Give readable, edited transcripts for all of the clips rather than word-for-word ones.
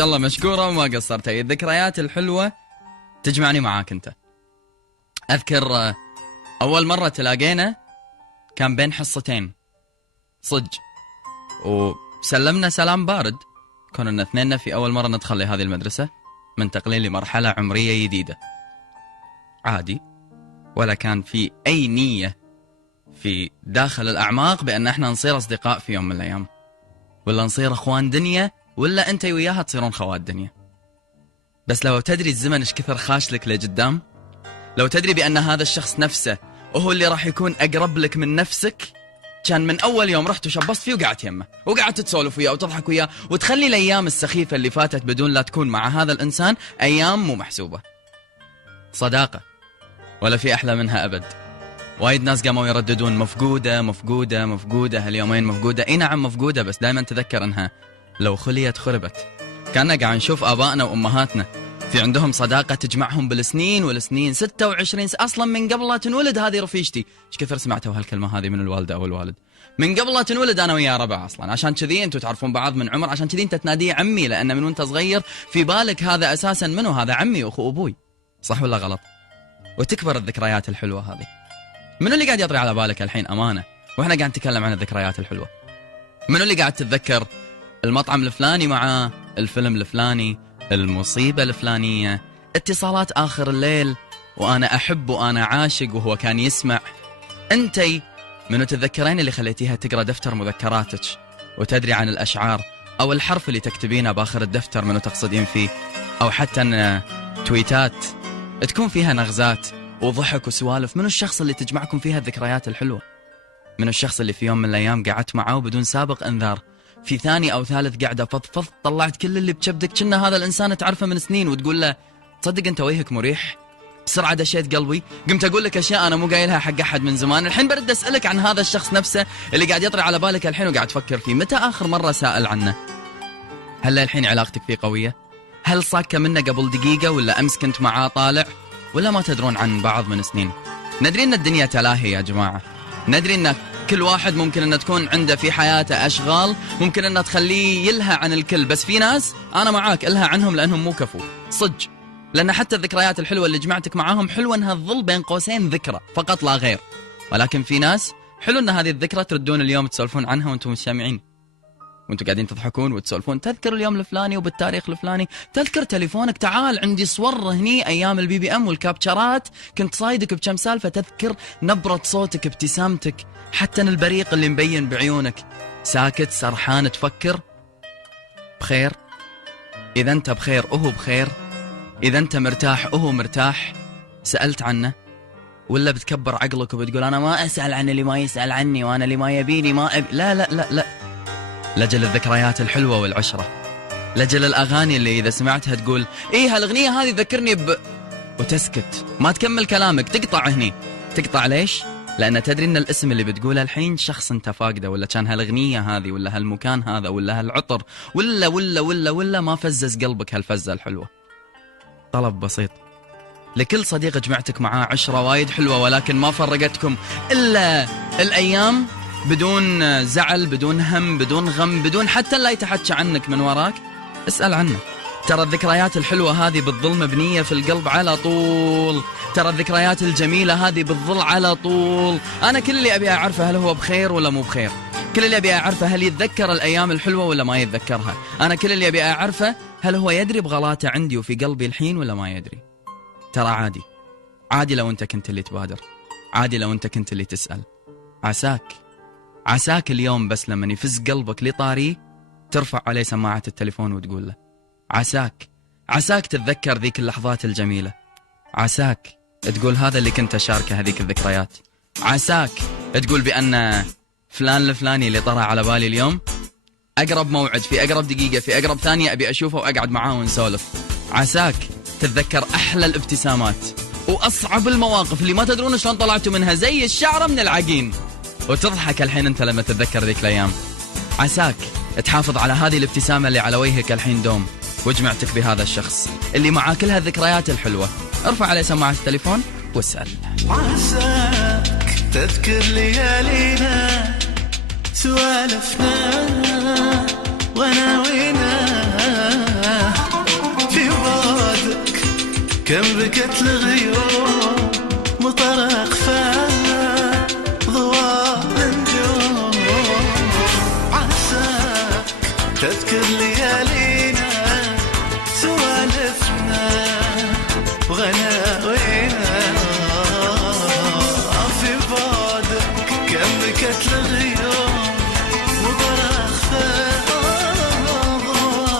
يلا مشكورة وما قصرت. هي الذكريات الحلوة تجمعني معاك انت. اذكر اول مرة تلاقينا كان بين حصتين صج، وسلمنا سلام بارد. كنا اثنين في اول مرة ندخل لهذه المدرسة، منتقلين لمرحلة عمرية جديدة عادي، ولا كان في اي نية في داخل الاعماق بان احنا نصير اصدقاء في يوم من الايام، ولا نصير اخوان دنيا، ولا انت وياها تصيرون خوات دنيا. بس لو تدري الزمن ايش كثر خاش لك لقدام، لو تدري بان هذا الشخص نفسه وهو اللي راح يكون اقرب لك من نفسك، كان من اول يوم رحت وشبصت فيه وقعدت يمه وقعدت تسولف وياه وتضحك وياه وتخلي الايام السخيفه اللي فاتت بدون لا تكون مع هذا الانسان ايام مو محسوبه. صداقه ولا في احلى منها ابد. وايد ناس قاموا يرددون مفقوده مفقوده مفقوده، هاليومين مفقوده. اي نعم مفقوده، بس دائما تذكر انها لو خليت خربت. كنا قاعد نشوف ابائنا وامهاتنا في عندهم صداقه تجمعهم بالسنين والسنين، 26 اصلا من قبل لا تنولد. هذه رفيجتي، ايش كثر سمعتوا هالكلمه هذه من الوالده او الوالد؟ من قبل لا تنولد انا وياه ربع اصلا، عشان كذي انتم تعرفون بعض من عمر، عشان كذي انت تناديه عمي، لان من وانت صغير في بالك هذا اساسا منو، هذا عمي واخو ابوي. صح ولا غلط؟ وتكبر الذكريات الحلوه هذه. منو اللي قاعد يطري على بالك الحين امانه واحنا قاعد نتكلم عن الذكريات الحلوه؟ منو اللي قاعد تتذكر المطعم الفلاني مع الفيلم الفلاني، المصيبة الفلانية، اتصالات آخر الليل وأنا أحب وأنا عاشق وهو كان يسمع؟ أنتي منو تتذكرين اللي خليتيها تقرأ دفتر مذكراتك وتدري عن الأشعار أو الحرف اللي تكتبينه بآخر الدفتر منو تقصدين فيه، أو حتى أن تويتات تكون فيها نغزات وضحك وسوالف؟ منو الشخص اللي تجمعكم فيها الذكريات الحلوة؟ منو الشخص اللي في يوم من الأيام قعدت معه بدون سابق إنذار، في ثاني أو ثالث قاعدة فضفض طلعت كل اللي بكبدك، كنا هذا الإنسان تعرفه من سنين وتقول له تصدق أنت وجهك مريح؟ بسرعة دشيت قلبي، قمت أقول لك أشياء أنا مو قايلها حق أحد من زمان. الحين برد أسألك عن هذا الشخص نفسه اللي قاعد يطري على بالك الحين وقاعد تفكر فيه. متى آخر مرة سائل عنه؟ هل الحين علاقتك فيه قوية؟ هل صاكة منه قبل دقيقة، ولا أمس كنت معاه طالع، ولا ما تدرون عن بعض من سنين؟ ندري أن الدنيا تلاهي يا جماعة، ندري أن كل واحد ممكن أن تكون عنده في حياته أشغال ممكن أن تخليه يلهى عن الكل، بس في ناس أنا معاك الهى عنهم لأنهم مو كفو صج. لأن حتى الذكريات الحلوة اللي جمعتك معاهم حلوة أنها تظل بين قوسين ذكرى فقط لا غير، ولكن في ناس حلو أن هذه الذكرى تردون اليوم تسولفون عنها وأنتم مستمعين وأنتم قاعدين تضحكون وتسولفون، تذكر اليوم الفلاني وبالتاريخ الفلاني، تذكر تليفونك، تعال عندي صور هني أيام البي بي أم والكابتشرات كنت صايدك بكم سالفة، تذكر نبرة صوتك، ابتسامتك، حتى البريق اللي مبين بعيونك، ساكت سرحان تفكر بخير. إذا أنت بخير وهو بخير، إذا أنت مرتاح وهو مرتاح، سألت عنه ولا بتكبر عقلك وبتقول أنا ما أسأل عن اللي ما يسأل عني وأنا اللي ما يبيني ما أبي؟ لا لا لا لا، لجل الذكريات الحلوة والعشرة، لجل الأغاني اللي إذا سمعتها تقول إيه هالأغنية هذه ذكرني وتسكت ما تكمل كلامك، تقطع هني. تقطع ليش؟ لأن تدري أن الاسم اللي بتقوله الحين شخص أنت فاقده، ولا كان هالأغنية هذه ولا هالمكان هذا ولا هالعطر ولا ولا ولا ولا ما فزز قلبك هالفزة الحلوة. طلب بسيط لكل صديق جمعتك معاه عشرة وايد حلوة ولكن ما فرقتكم إلا الأيام، بدون زعل، بدون هم، بدون غم، بدون حتى لا يتحكى عنك من وراك، اسأل عنه. ترى الذكريات الحلوة هذه بتظل مبنية في القلب على طول، ترى الذكريات الجميلة هذه بتظل على طول. أنا كل اللي أبي أعرفه هل هو بخير ولا مو بخير، كل اللي أبي أعرفه هل يتذكر الأيام الحلوة ولا ما يتذكرها، أنا كل اللي أبي أعرفه هل هو يدري بغلاته عندي وفي قلبي الحين ولا ما يدري. ترى عادي، عادي لو أنت كنت اللي تبادر، عادي لو أنت كنت اللي تسأل. عساك اليوم بس لما يفز قلبك لطاري ترفع عليه سماعة التليفون وتقول له عساك تتذكر ذيك اللحظات الجميلة، عساك تقول هذا اللي كنت أشاركه هذيك الذكريات، عساك تقول بأن فلان الفلاني اللي طرى على بالي اليوم أقرب موعد في أقرب دقيقة في أقرب ثانية أبي أشوفه وأقعد معاه ونسولف. عساك تتذكر أحلى الابتسامات وأصعب المواقف اللي ما تدرون شلون طلعتوا منها زي الشعرة من العجين، وتضحك الحين أنت لما تتذكر ذيك الأيام. عساك تحافظ على هذه الابتسامة اللي على وجهك الحين دوم وجمعتك بهذا الشخص اللي معاه كل هالذكريات الحلوة. ارفع عليه سماعة التليفون واسأل. عساك تذكر ليالينا سوالفنا وانا وينا كم بكت الغيوم مطر أخفاها ضوء النجوم. عساك تذكر ليالينا سوالفنا وغناوينا في بعدك. كم بكت الغيوم مطر أخفاها ضوء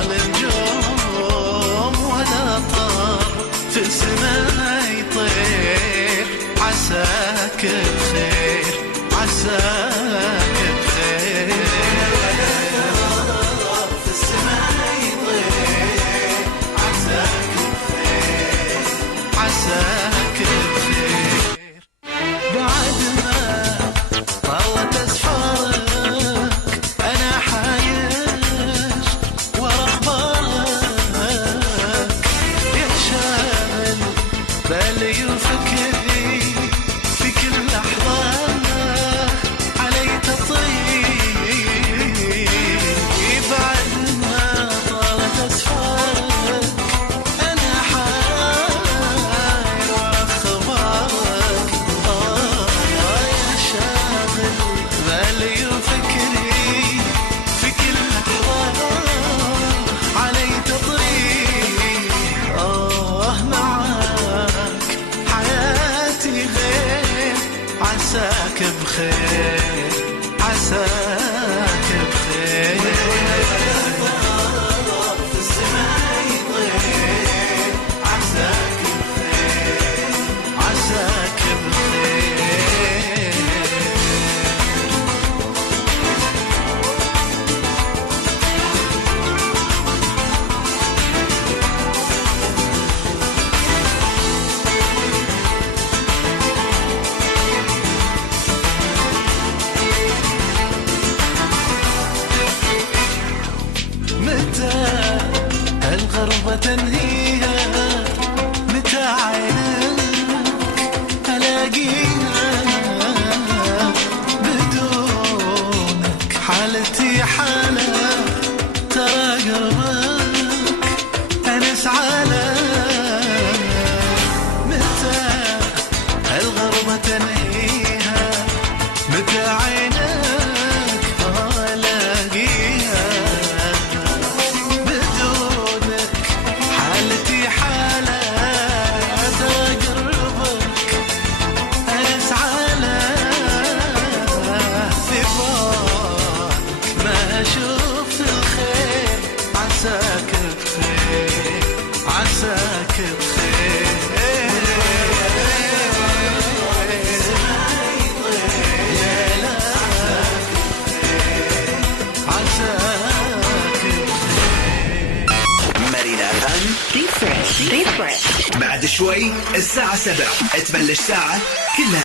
النجوم. ولا طار في السماء يطير عساك بخير عساك بخير. في السماء يطير عساك بخير عساك بخير. بعد ما طالت أسفارك أنا حايش ورا أخبارك. يا شاغل بالي وفكري في كل لحظة علي تطيب. بعد ما طالت أسفارك أنا حاير ورا أخبارك. يا شاغل بالي وفكري في كل لحظة علي تطريق. معاك حياتي غير عساك بخير عساك بخير. في السماء يطير عساك بخير عساك بخير. متى الغربة تنهيها متى عينك ألاقيها بدونك حالتي حالة ترى قربك أنس على. متى الغربة تنهيها متى عينك ألاقيها بدونك حالتي حالة ترى قربك أنس على. في بالك ما أشوف الخير عساك بخير عساك بخير. مارينا فان ريفرش بعد شوي الساعة 7 تبلش ساعة كلها